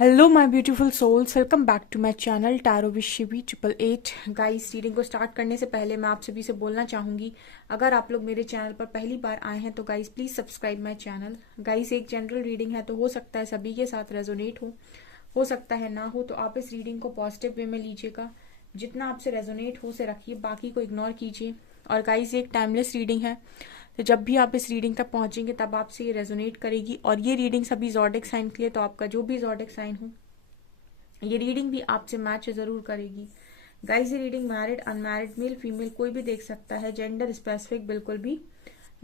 Hello my beautiful souls, welcome back to my channel tarot with Shivi 888। Guys, reading को start करने से पहले मैं आप सभी से बोलना चाहूंगी, अगर आप लोग मेरे चैनल पर पहली बार आए हैं तो guys please subscribe my channel. Guys, एक जनरल रीडिंग है तो हो सकता है सभी के साथ रेजोनेट हो सकता है ना हो, तो आप इस रीडिंग को पॉजिटिव वे में लीजिएगा। जितना आपसे रेजोनेट हो उसे रखिए, बाकी को इग्नोर कीजिए। और गाइस, ये एक टाइमलेस रीडिंग है, तो जब भी आप इस रीडिंग तक पहुंचेंगे तब आपसे ये रेजोनेट करेगी। और ये रीडिंग सभी जॉडिक साइन के लिए, तो आपका जो भी जॉडिक साइन हो ये रीडिंग भी आपसे मैच जरूर करेगी। गाइस, ये reading married unmarried male female कोई भी देख सकता है, जेंडर स्पेसिफिक बिल्कुल भी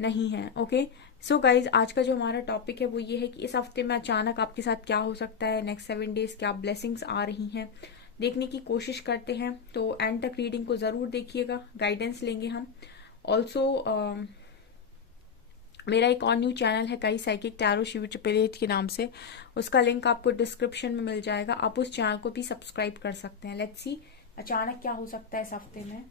नहीं है। ओके, सो गाइज, आज का जो हमारा टॉपिक है वो ये है कि इस हफ्ते में अचानक आपके साथ क्या हो सकता है, नेक्स्ट 7 डेज क्या ब्लेसिंग्स आ रही हैं, देखने की कोशिश करते हैं। तो एंड तक रीडिंग को जरूर देखिएगा, गाइडेंस लेंगे हम। ऑल्सो मेरा एक और न्यू चैनल है कई साइकिक टैरो शिव 888 के नाम से, उसका लिंक आपको डिस्क्रिप्शन में मिल जाएगा, आप उस चैनल को भी सब्सक्राइब कर सकते हैं। लेट्स सी अचानक क्या हो सकता है इस हफ्ते में।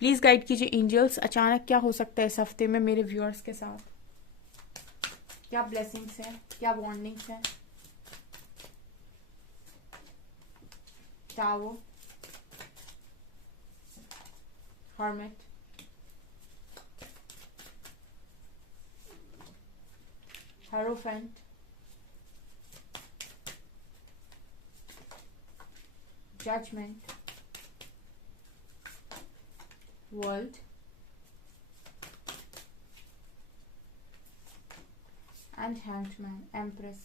प्लीज गाइड कीजिए एंजल्स, अचानक क्या हो सकता है इस हफ्ते में मेरे व्यूअर्स के साथ। क्या ब्लेसिंग्स हैं, क्या वार्निंग्स हैं। Tower, hermit, hierophant, judgement, world and hanged man, empress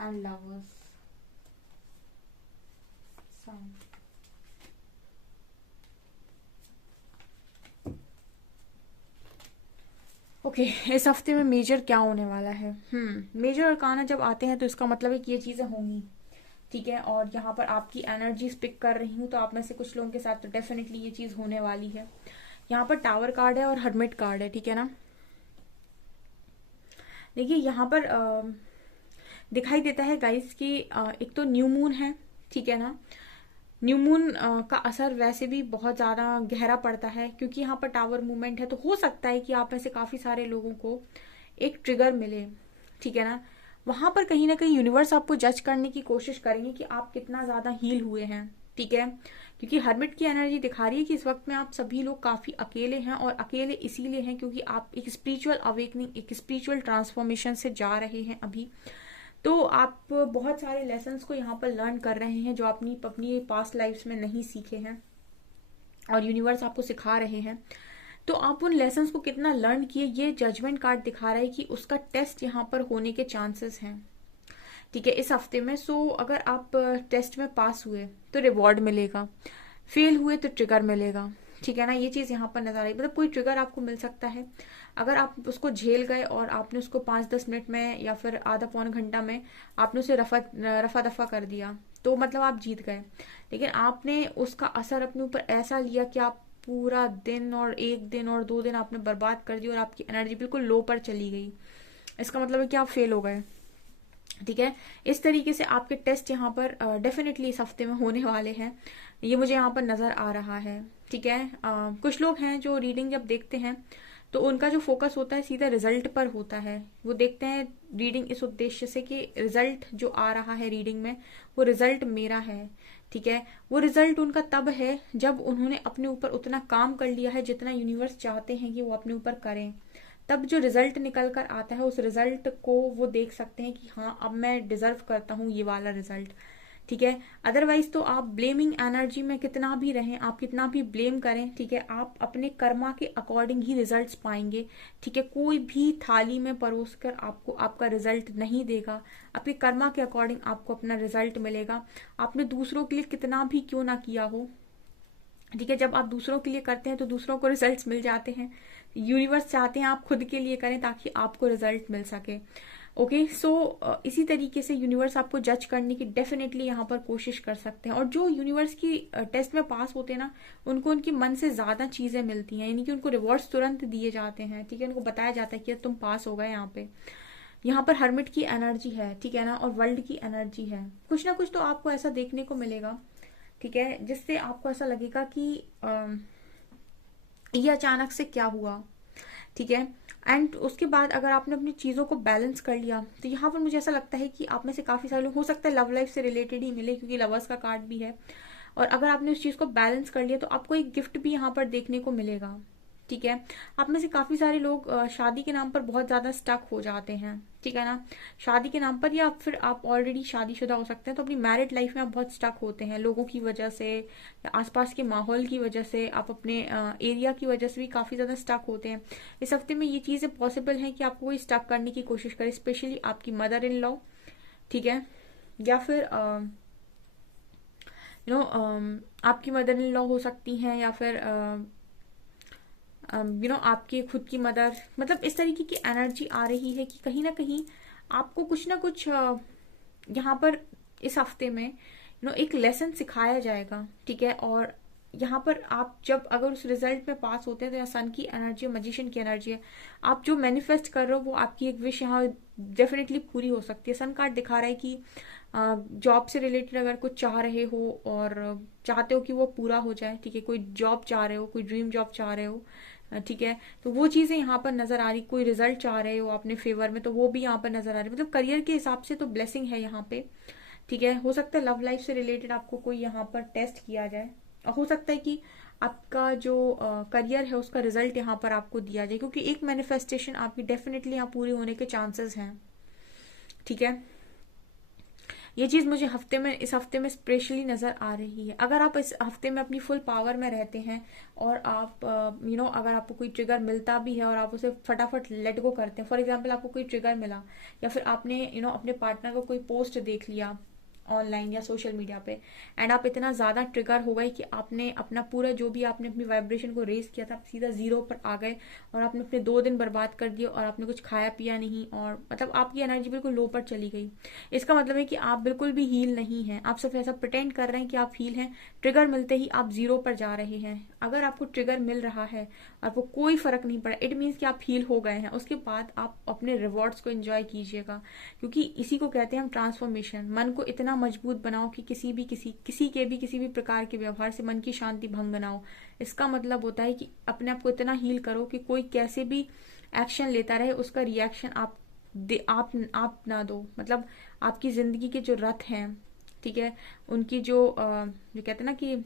and lovers, sun. Okay, इस हफ्ते में मेजर क्या होने वाला है। मेजर अरकाना जब आते हैं तो इसका मतलब है कि ये चीजें होंगी, ठीक है। और यहाँ पर आपकी एनर्जीज पिक कर रही हूँ, तो आप में से कुछ लोगों के साथ तो डेफिनेटली ये चीज होने वाली है। यहाँ पर टावर कार्ड है और हर्मिट कार्ड है, ठीक है ना। देखिए यहाँ पर दिखाई देता है गाइस कि एक तो न्यू मून है, ठीक है ना। न्यू मून का असर वैसे भी बहुत ज्यादा गहरा पड़ता है, क्योंकि यहाँ पर टावर मूवमेंट है, तो हो सकता है कि आप में से काफी सारे लोगों को एक ट्रिगर मिले, ठीक है ना। वहां पर कहीं ना कहीं यूनिवर्स आपको जज करने की कोशिश करेंगे कि आप कितना ज्यादा हील हुए हैं, ठीक है। क्योंकि हर्मिट की एनर्जी दिखा रही है कि इस वक्त में आप सभी लोग काफी अकेले हैं, और अकेले इसीलिए हैं क्योंकि आप एक स्पिरिचुअल अवेकनिंग, एक स्पिरिचुअल ट्रांसफॉर्मेशन से जा रहे हैं अभी। तो आप बहुत सारे लेसन्स को यहाँ पर लर्न कर रहे हैं जो अपनी अपनी पास्ट लाइफ्स में नहीं सीखे हैं, और यूनिवर्स आपको सिखा रहे हैं। तो आप उन लेसन्स को कितना लर्न किए, ये जजमेंट कार्ड दिखा रहा है कि उसका टेस्ट यहाँ पर होने के चांसेस हैं, ठीक है, इस हफ्ते में। सो अगर आप टेस्ट में पास हुए तो रिवॉर्ड मिलेगा, फेल हुए तो ट्रिगर मिलेगा, ठीक है ना। ये चीज यहाँ पर नजर आ रही है, मतलब कोई ट्रिगर आपको मिल सकता है। अगर आप उसको झेल गए और आपने उसको 5-10 मिनट में या फिर आधा पौन घंटा में आपने उसे रफा दफा कर दिया, तो मतलब आप जीत गए। लेकिन आपने उसका असर अपने ऊपर ऐसा लिया कि आप पूरा दिन और 1 दिन और 2 दिन आपने बर्बाद कर दी और आपकी एनर्जी बिल्कुल लो पर चली गई, इसका मतलब है कि आप फेल हो गए, ठीक है। इस तरीके से आपके टेस्ट यहाँ पर डेफिनेटली इस हफ्ते में होने वाले हैं, ये मुझे यहाँ पर नजर आ रहा है, ठीक है। कुछ लोग हैं जो रीडिंग जब देखते हैं तो उनका जो फोकस होता है सीधा रिजल्ट पर होता है। वो देखते हैं रीडिंग इस उद्देश्य से कि रिजल्ट जो आ रहा है रीडिंग में वो रिजल्ट मेरा है, ठीक है। वो रिजल्ट उनका तब है जब उन्होंने अपने ऊपर उतना काम कर लिया है जितना यूनिवर्स चाहते हैं कि वो अपने ऊपर करें। तब जो रिजल्ट निकल कर आता है उस रिजल्ट को वो देख सकते हैं कि हाँ, अब मैं डिजर्व करता हूँ ये वाला रिजल्ट, ठीक है। अदरवाइज तो आप ब्लेमिंग एनर्जी में कितना भी रहें, आप कितना भी ब्लेम करें, ठीक है, आप अपने कर्मा के अकॉर्डिंग ही रिजल्ट्स पाएंगे, ठीक है। कोई भी थाली में परोस कर आपको आपका रिजल्ट नहीं देगा, आपके कर्मा के अकॉर्डिंग आपको अपना रिजल्ट मिलेगा। आपने दूसरों के लिए कितना भी क्यों ना किया हो, ठीक है, जब आप दूसरों के लिए करते हैं तो दूसरों को रिजल्ट्स मिल जाते हैं। यूनिवर्स चाहते हैं आप खुद के लिए करें ताकि आपको रिजल्ट मिल सके। ओके सो इसी तरीके से यूनिवर्स आपको जज करने की डेफिनेटली यहाँ पर कोशिश कर सकते हैं। और जो यूनिवर्स की टेस्ट में पास होते हैं ना, उनको उनकी मन से ज्यादा चीजें मिलती हैं, यानी कि उनको रिवॉर्ड्स तुरंत दिए जाते हैं, ठीक है। उनको बताया जाता है कि तुम पास हो गए यहाँ पर हर्मिट की एनर्जी है, ठीक है ना, और वर्ल्ड की एनर्जी है। कुछ ना कुछ तो आपको ऐसा देखने को मिलेगा, ठीक है, जिससे आपको ऐसा लगेगा कि ये अचानक से क्या हुआ, ठीक है। एंड उसके बाद अगर आपने अपनी चीजों को बैलेंस कर लिया, तो यहाँ पर मुझे ऐसा लगता है कि आप में से काफी सारे लोग, हो सकता है लव लाइफ से रिलेटेड ही मिले, क्योंकि लवर्स का कार्ड भी है। और अगर आपने उस चीज को बैलेंस कर लिया, तो आपको एक गिफ्ट भी यहाँ पर देखने को मिलेगा, ठीक है। आप में से काफी सारे लोग शादी के नाम पर बहुत ज्यादा स्टक हो जाते हैं, ठीक है ना, शादी के नाम पर, या फिर आप ऑलरेडी शादीशुदा हो सकते हैं, तो अपनी मैरिड लाइफ में आप बहुत स्टक होते हैं लोगों की वजह से, या आसपास के माहौल की वजह से, आप अपने एरिया की वजह से भी काफी ज्यादा स्टक होते हैं। इस हफ्ते में ये चीजें पॉसिबल है कि आपको कोई स्टक करने की कोशिश करे, स्पेशली आपकी मदर इन लॉ, ठीक है, या फिर आपकी मदर इन लॉ हो सकती हैं, या फिर आपकी खुद की मदर, मतलब इस तरीके की एनर्जी आ रही है कि कहीं ना कहीं आपको कुछ ना कुछ यहाँ पर इस हफ्ते में एक लेसन सिखाया जाएगा, ठीक है। और यहाँ पर आप जब अगर उस रिजल्ट में पास होते हैं, तो यहाँ सन की एनर्जी है, मजिशियन की एनर्जी है, आप जो मैनिफेस्ट कर रहे हो, वो आपकी एक विश यहाँ डेफिनेटली पूरी हो सकती है। सन कार्ड दिखा रहा है कि जॉब से रिलेटेड अगर कुछ चाह रहे हो और चाहते हो कि वो पूरा हो जाए, ठीक है, कोई जॉब चाह रहे हो, कोई ड्रीम जॉब चाह रहे हो, ठीक है, तो वो चीजें यहाँ पर नजर आ रही। कोई रिजल्ट चाह रहे हो अपने फेवर में, तो वो भी यहाँ पर नजर आ रही, मतलब करियर के हिसाब से तो ब्लेसिंग है यहाँ पे, ठीक है। हो सकता है लव लाइफ से रिलेटेड आपको कोई यहाँ पर टेस्ट किया जाए, और हो सकता है कि आपका जो करियर है उसका रिजल्ट यहाँ पर आपको दिया जाए, क्योंकि एक मैनिफेस्टेशन आपकी डेफिनेटली यहाँ पूरी होने के चांसेस हैं, ठीक है। ये चीज मुझे इस हफ्ते में स्पेशली नजर आ रही है। अगर आप इस हफ्ते में अपनी फुल पावर में रहते हैं, और आप अगर आपको कोई ट्रिगर मिलता भी है और आप उसे फटाफट लेट गो करते हैं, फॉर एग्जाम्पल आपको कोई ट्रिगर मिला, या फिर आपने अपने पार्टनर को कोई पोस्ट देख लिया ऑनलाइन या सोशल मीडिया पे, एंड आप इतना ज्यादा ट्रिगर हो गए कि आपने अपना पूरा जो भी आपने अपनी वाइब्रेशन को रेज किया था, आप सीधा जीरो पर आ गए, और आपने अपने 2 दिन बर्बाद कर दिए, और आपने कुछ खाया पिया नहीं, और मतलब आपकी एनर्जी बिल्कुल लो पर चली गई। इसका मतलब है कि आप बिल्कुल भी हील नहीं हैं, आप सिर्फ ऐसा प्रिटेंड कर रहे हैं कि आप हील हैं। ट्रिगर मिलते ही आप जीरो पर जा रहे हैं। अगर आपको ट्रिगर मिल रहा है, आपको कोई फर्क नहीं पड़ा, इट मीन्स कि आप हील हो गए हैं। उसके बाद आप अपने रिवॉर्ड्स को एंजॉय कीजिएगा, क्योंकि इसी को कहते हैं हम ट्रांसफॉर्मेशन। मन को इतना मजबूत बनाओ कि किसी भी प्रकार के व्यवहार से मन की शांति भंग न हो। इसका मतलब होता है कि अपने आप को इतना हील करो कि कोई कैसे भी एक्शन लेता रहे, उसका रिएक्शन आप ना दो। मतलब आपकी जिंदगी के जो रथ हैं, ठीक है, उनकी जो कहते हैं ना कि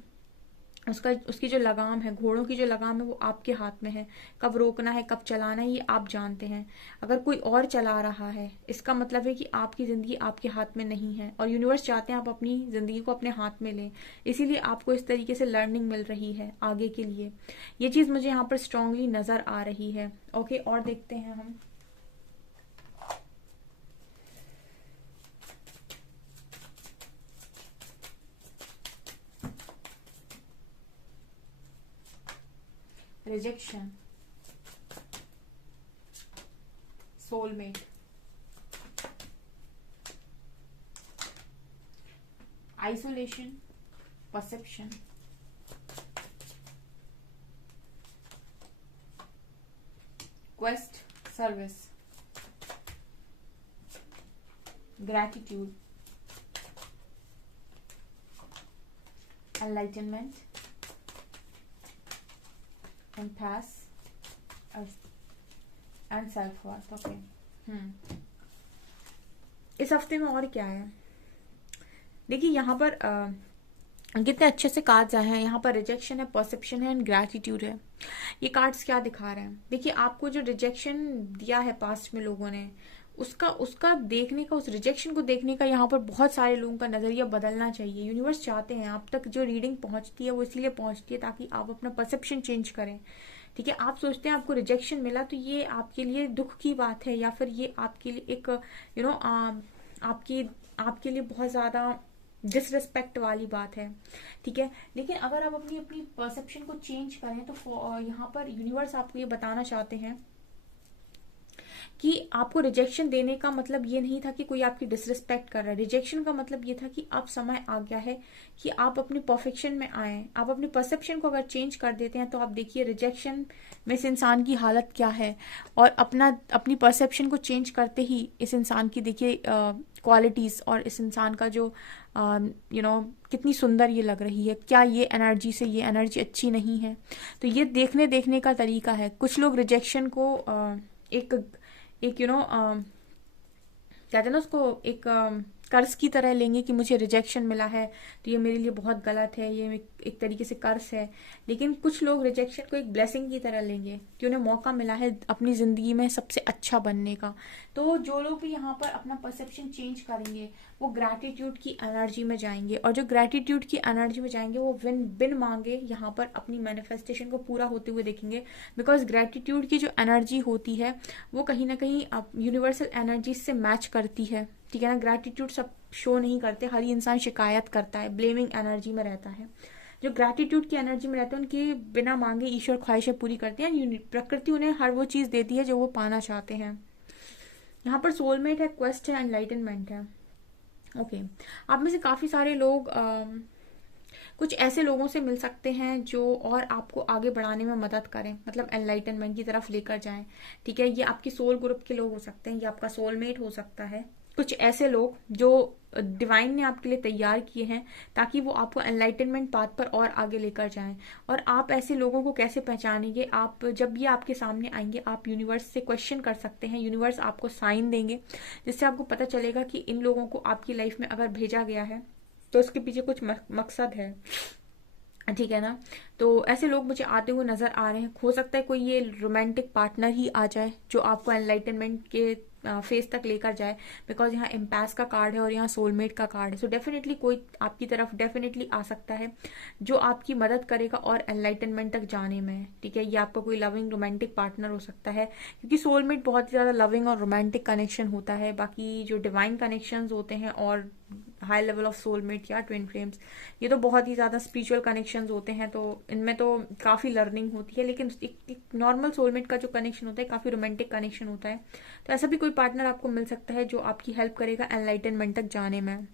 उसकी जो लगाम है, घोड़ों की जो लगाम है, वो आपके हाथ में है। कब रोकना है, कब चलाना है, ये आप जानते हैं। अगर कोई और चला रहा है, इसका मतलब है कि आपकी जिंदगी आपके हाथ में नहीं है, और यूनिवर्स चाहते हैं आप अपनी जिंदगी को अपने हाथ में लें। इसीलिए आपको इस तरीके से लर्निंग मिल रही है आगे के लिए। ये चीज मुझे यहाँ पर स्ट्रांगली नजर आ रही है। ओके, और देखते हैं हम। Rejection, soulmate, isolation, perception, quest, service, gratitude, enlightenment, impasse and self worth. Okay, इस हफ्ते में और क्या है? देखिए यहाँ पर कितने अच्छे से कार्ड्स आए हैं। यहाँ पर रिजेक्शन है, परसेप्शन है एंड ग्रैटिट्यूड है। ये कार्ड्स क्या दिखा रहे हैं? देखिए, आपको जो रिजेक्शन दिया है पास्ट में लोगों ने, उसका देखने का, उस रिजेक्शन को देखने का यहाँ पर बहुत सारे लोगों का नजरिया बदलना चाहिए। यूनिवर्स चाहते हैं, आप तक जो रीडिंग पहुंचती है वो इसलिए पहुंचती है ताकि आप अपना परसेप्शन चेंज करें, ठीक है। आप सोचते हैं आपको रिजेक्शन मिला तो ये आपके लिए दुख की बात है, या फिर ये आपके लिए एक आपके लिए बहुत ज्यादा डिसरिस्पेक्ट वाली बात है, ठीक है। लेकिन अगर आप अपनी परसेप्शन को चेंज करें, तो यहाँ पर यूनिवर्स आपको ये बताना चाहते हैं कि आपको रिजेक्शन देने का मतलब ये नहीं था कि कोई आपकी डिसरिस्पेक्ट कर रहा है। रिजेक्शन का मतलब ये था कि अब समय आ गया है कि आप अपनी परफेक्शन में आए। आप अपनी परसेप्शन को अगर चेंज कर देते हैं तो आप देखिए रिजेक्शन में इस इंसान की हालत क्या है, और अपनी परसेप्शन को चेंज करते ही इस इंसान की देखिए क्वालिटीज़, और इस इंसान का जो कितनी सुंदर ये लग रही है, क्या ये एनर्जी से ये एनर्जी अच्छी नहीं है। तो ये देखने का तरीका है। कुछ लोग रिजेक्शन को एक एक कहते हैं ना उसको, एक कर्ज की तरह लेंगे कि मुझे रिजेक्शन मिला है तो ये मेरे लिए बहुत गलत है, ये एक तरीके से कर्ज है। लेकिन कुछ लोग रिजेक्शन को एक ब्लेसिंग की तरह लेंगे कि उन्हें मौका मिला है अपनी ज़िंदगी में सबसे अच्छा बनने का। तो जो लोग भी यहाँ पर अपना परसेप्शन चेंज करेंगे वो ग्रैटिट्यूड की एनर्जी में जाएंगे, और जो ग्रैटिट्यूड की एनर्जी में जाएंगे वो बिन मांगे यहाँ पर अपनी मैनिफेस्टेशन को पूरा होते हुए देखेंगे। बिकॉज ग्रैटिट्यूड की जो एनर्जी होती है वो कहीं ना कहीं यूनिवर्सल एनर्जी से मैच करती है, ठीक है ना। ग्रैटिट्यूड सब शो नहीं करते, हर इंसान शिकायत करता है, ब्लेमिंग एनर्जी में रहता है। जो ग्रैटिट्यूड की एनर्जी में रहते हैं उनकी बिना मांगे ईश्वर ख्वाहिशें पूरी करती हैं, प्रकृति उन्हें हर वो चीज़ देती है जो वो पाना चाहते हैं। यहाँ पर सोलमेट है, क्वेस्ट है, एनलाइटनमेंट है। ओके, आप में से काफ़ी सारे लोग कुछ ऐसे लोगों से मिल सकते हैं जो और आपको आगे बढ़ाने में मदद करें, मतलब एनलाइटनमेंट की तरफ लेकर जाएं, ठीक है। ये आपकी सोल ग्रुप के लोग हो सकते हैं, ये आपका सोलमेट हो सकता है। कुछ ऐसे लोग जो डिवाइन ने आपके लिए तैयार किए हैं ताकि वो आपको एनलाइटनमेंट पाथ पर और आगे लेकर जाएं। और आप ऐसे लोगों को कैसे पहचानेंगे? आप जब ये आपके सामने आएंगे आप यूनिवर्स से क्वेश्चन कर सकते हैं, यूनिवर्स आपको साइन देंगे जिससे आपको पता चलेगा कि इन लोगों को आपकी लाइफ में अगर भेजा गया है तो उसके पीछे कुछ मकसद है, ठीक है ना। तो ऐसे लोग मुझे आते हुए नजर आ रहे हैं। हो सकता है कोई ये रोमांटिक पार्टनर ही आ जाए जो आपको एनलाइटनमेंट के फेस तक लेकर जाए, बिकॉज यहाँ एम्पास का कार्ड है और यहाँ सोलमेट का कार्ड है। सो डेफिनेटली कोई आपकी तरफ डेफिनेटली आ सकता है जो आपकी मदद करेगा और एनलाइटनमेंट तक जाने में, ठीक है। ये आपका कोई लविंग रोमांटिक पार्टनर हो सकता है, क्योंकि सोलमेट बहुत ही ज़्यादा लविंग और रोमांटिक कनेक्शन होता है। बाकी जो डिवाइन कनेक्शंस होते हैं और हाई लेवल ऑफ सोलमेट या ट्विन फ्लेम्स, ये तो बहुत ही ज़्यादा स्पिरिचुअल कनेक्शंस होते हैं, तो इनमें तो काफ़ी लर्निंग होती है। लेकिन एक नॉर्मल सोलमेट का जो कनेक्शन होता है काफ़ी रोमांटिक कनेक्शन होता है। तो ऐसा भी कोई पार्टनर आपको मिल सकता है जो आपकी हेल्प करेगा एनलाइटनमेंट तक जाने में,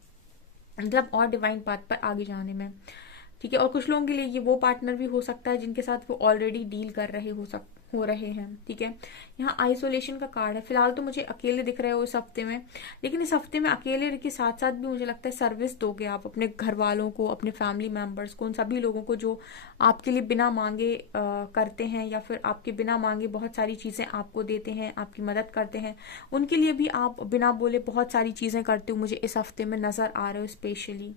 मतलब और डिवाइन पाथ पर आगे जाने में, ठीक है। और कुछ लोगों के लिए ये वो पार्टनर भी हो सकता है जिनके साथ वो ऑलरेडी डील कर रहे हो रहे हैं, ठीक है। यहाँ आइसोलेशन का कार्ड है। फिलहाल तो मुझे अकेले दिख रहे हो इस हफ्ते में, लेकिन इस हफ्ते में अकेले के साथ साथ भी मुझे लगता है सर्विस दोगे आप अपने घर वालों को, अपने फैमिली मेंबर्स को, उन सभी लोगों को जो आपके लिए बिना मांगे करते हैं या फिर आपके बिना मांगे बहुत सारी चीज़ें आपको देते हैं, आपकी मदद करते हैं। उनके लिए भी आप बिना बोले बहुत सारी चीज़ें करते हो मुझे इस हफ्ते में नज़र आ रहे हो स्पेशली,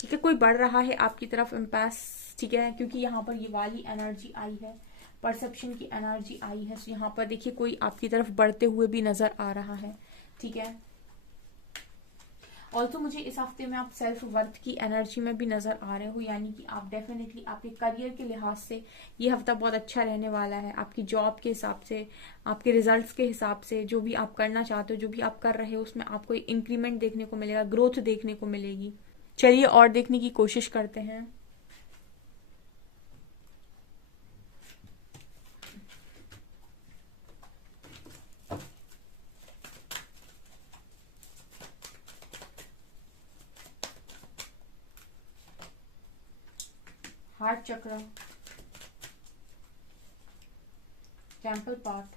ठीक है। कोई बढ़ रहा है आपकी तरफ इम्पास, ठीक है, क्योंकि यहाँ पर ये वाली एनर्जी आई है, परसेप्शन की एनर्जी आई है। तो यहाँ पर देखिए कोई आपकी तरफ बढ़ते हुए भी नजर आ रहा है, ठीक है। ऑल्सो मुझे इस हफ्ते में आप सेल्फ वर्थ की एनर्जी में भी नजर आ रहे हो, यानी कि आप डेफिनेटली आपके करियर के लिहाज से ये हफ्ता बहुत अच्छा रहने वाला है। आपकी जॉब के हिसाब से, आपके रिजल्ट्स के हिसाब से, जो भी आप करना चाहते हो, जो भी आप कर रहे हो उसमें आपको इंक्रीमेंट देखने को मिलेगा, ग्रोथ देखने को मिलेगी। चलिए और देखने की कोशिश करते हैं। Heart chakra, temple path,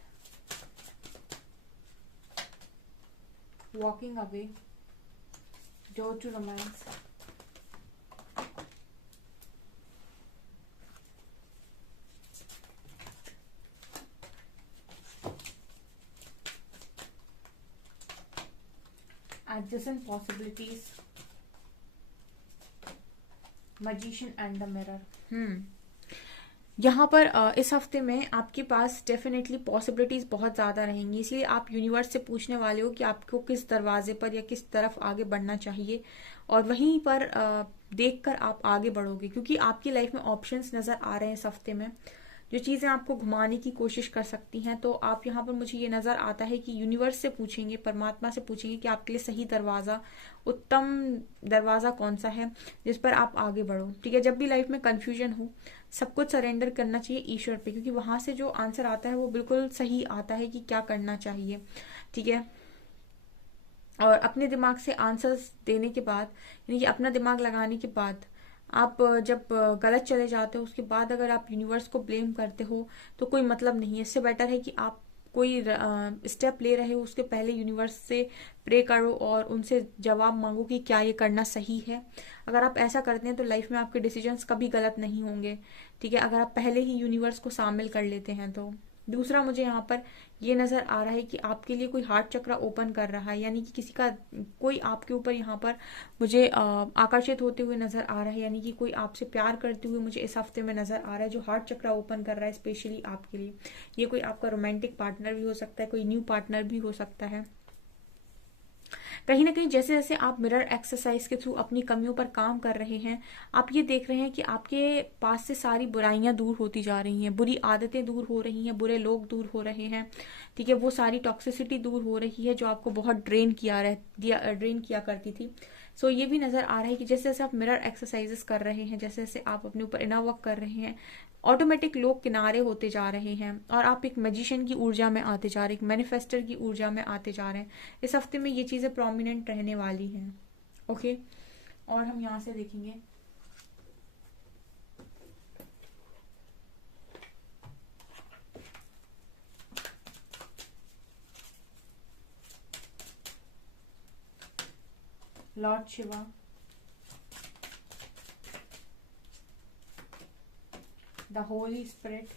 walking away, door to romance, adjacent possibilities, magician and the mirror। यहाँ पर इस हफ्ते में आपके पास डेफिनेटली पॉसिबिलिटीज बहुत ज़्यादा रहेंगी, इसलिए आप यूनिवर्स से पूछने वाले हो कि आपको किस दरवाजे पर या किस तरफ आगे बढ़ना चाहिए, और वहीं पर देखकर आप आगे बढ़ोगे, क्योंकि आपकी लाइफ में ऑप्शंस नज़र आ रहे हैं इस हफ्ते में। जो चीज़ें आपको घुमाने की कोशिश कर सकती हैं। तो आप यहाँ पर मुझे ये नज़र आता है कि यूनिवर्स से पूछेंगे, परमात्मा से पूछेंगे कि आपके लिए सही दरवाज़ा, उत्तम दरवाज़ा कौन सा है जिस पर आप आगे बढ़ो। ठीक है, जब भी लाइफ में कन्फ्यूजन हो, सब कुछ सरेंडर करना चाहिए ईश्वर पे, क्योंकि वहां से जो आंसर आता है वो बिल्कुल सही आता है कि क्या करना चाहिए। ठीक है, और अपने दिमाग से आंसर्स देने के बाद, यानी कि अपना दिमाग लगाने के बाद, आप जब गलत चले जाते हो उसके बाद अगर आप यूनिवर्स को ब्लेम करते हो तो कोई मतलब नहीं है। इससे बेटर है कि आप कोई स्टेप ले रहे हो उसके पहले यूनिवर्स से प्रे करो और उनसे जवाब मांगो कि क्या ये करना सही है। अगर आप ऐसा करते हैं तो लाइफ में आपके डिसीजंस कभी गलत नहीं होंगे। ठीक है, अगर आप पहले ही यूनिवर्स को शामिल कर लेते हैं तो। दूसरा, मुझे यहाँ पर ये नजर आ रहा है कि आपके लिए कोई हार्ट चक्र ओपन कर रहा है, यानी कि किसी का कोई आपके ऊपर यहाँ पर मुझे आकर्षित होते हुए नजर आ रहा है, यानी कि कोई आपसे प्यार करते हुए मुझे इस हफ्ते में नजर आ रहा है जो हार्ट चक्र ओपन कर रहा है स्पेशली आपके लिए। ये कोई आपका रोमांटिक पार्टनर भी हो सकता है, कोई न्यू पार्टनर भी हो सकता है। कहीं ना कहीं जैसे जैसे आप मिरर एक्सरसाइज के थ्रू अपनी कमियों पर काम कर रहे हैं, आप ये देख रहे हैं कि आपके पास से सारी बुराइयां दूर होती जा रही हैं, बुरी आदतें दूर हो रही हैं, बुरे लोग दूर हो रहे हैं। ठीक है, वो सारी टॉक्सिसिटी दूर हो रही है जो आपको बहुत ड्रेन किया करती थी। सो ये भी नजर आ रहा है कि जैसे जैसे आप मिरर एक्सरसाइजेस कर रहे हैं, जैसे जैसे आप अपने ऊपर इनर वर्क कर रहे हैं, ऑटोमेटिक लोग किनारे होते जा रहे हैं और आप एक मैजिशियन की ऊर्जा में आते जा रहे हैं, एक मैनिफेस्टर की ऊर्जा में आते जा रहे हैं। इस हफ्ते में ये चीजें प्रोमिनेंट रहने वाली हैं। ओके, और हम यहाँ से देखेंगे Lord Shiva, the Holi spirit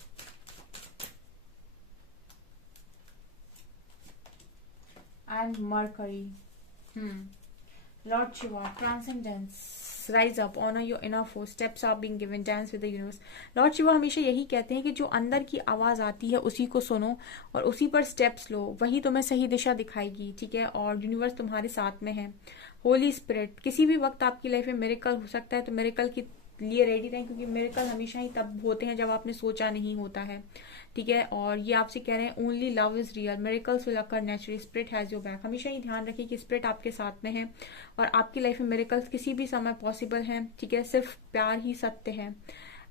and mercury. Lord Shiva, transcendence, rise up, honor your inner force, steps are being given, dance with the universe. Lord Shiva हमेशा यही कहते हैं कि जो अंदर की आवाज आती है उसी को सुनो और उसी पर स्टेप्स लो, वही तुम्हें सही दिशा दिखाएगी। ठीक है, और यूनिवर्स तुम्हारे साथ में है। होली स्पिरिट, किसी भी वक्त आपकी लाइफ में मिरेकल हो सकता है, तो मिरेकल के लिए रेडी रहें, क्योंकि मिरेकल हमेशा ही तब होते हैं जब आपने सोचा नहीं होता है। ठीक है, और ये आपसे कह रहे हैं only love is real, miracles will occur naturally, spirit has your back. हमेशा ही ध्यान रखिए कि स्पिरिट आपके साथ में है और आपकी लाइफ में मिरेकल्स किसी भी समय पॉसिबल हैं। ठीक है, सिर्फ प्यार ही सत्य है।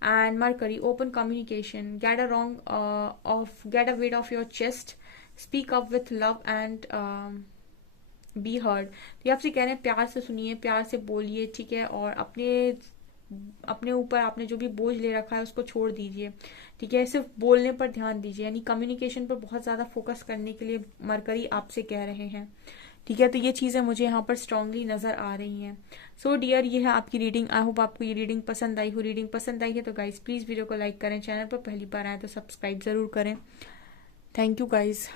And mercury, open communication, get a weight of your chest, speak up with love and be heard. तो ये आपसे कह रहे हैं प्यार से सुनिए, प्यार से बोलिए। ठीक है, और अपने ऊपर आपने जो भी बोझ ले रखा है उसको छोड़ दीजिए। ठीक है, सिर्फ बोलने पर ध्यान दीजिए, यानी कम्युनिकेशन पर बहुत ज्यादा फोकस करने के लिए मरकरी आपसे कह रहे हैं। ठीक है, तो ये चीजें मुझे यहाँ पर स्ट्रांगली नजर आ रही हैं। सो डियर, ये है आपकी रीडिंग। आई होप आपको ये रीडिंग पसंद आई हो। रीडिंग पसंद आई है तो गाइज प्लीज वीडियो को लाइक करें, चैनल पर पहली बार आए तो सब्सक्राइब जरूर करें। Thank you guys.